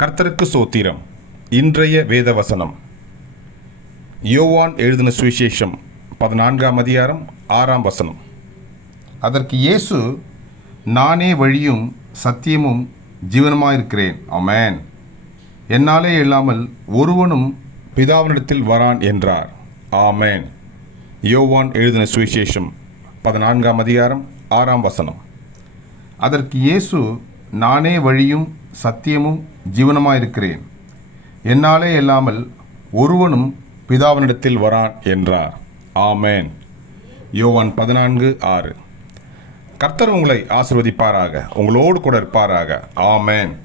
கர்த்தருக்கு சோத்திரம். இன்றைய வேத வசனம் யோவான் எழுதின சுவிசேஷம் பதினான்காம் அதிகாரம் ஆறாம் வசனம். அதற்கு இயேசு நானே வழியும் சத்தியமும் ஜீவனமாயிருக்கிறேன். அமேன் என்னாலே இல்லாமல் ஒருவனும் பிதாவினிடத்தில் வரான் என்றார். ஆமேன். யோவான் எழுதின சுவிசேஷம் பதினான்காம் அதிகாரம் ஆறாம் வசனம். அதற்கு இயேசு நானே வழியும் சத்தியமும் ஜீவனமாயிருக்கிறேன். என்னாலே இல்லாமல் ஒருவனும் பிதாவினிடத்தில் வரான் என்றார். ஆமேன். யோவான் பதினான்கு ஆறு. கர்த்தர் உங்களை ஆசிர்வதிப்பாராக உங்களோடு கூட இருப்பாராக. ஆமேன்.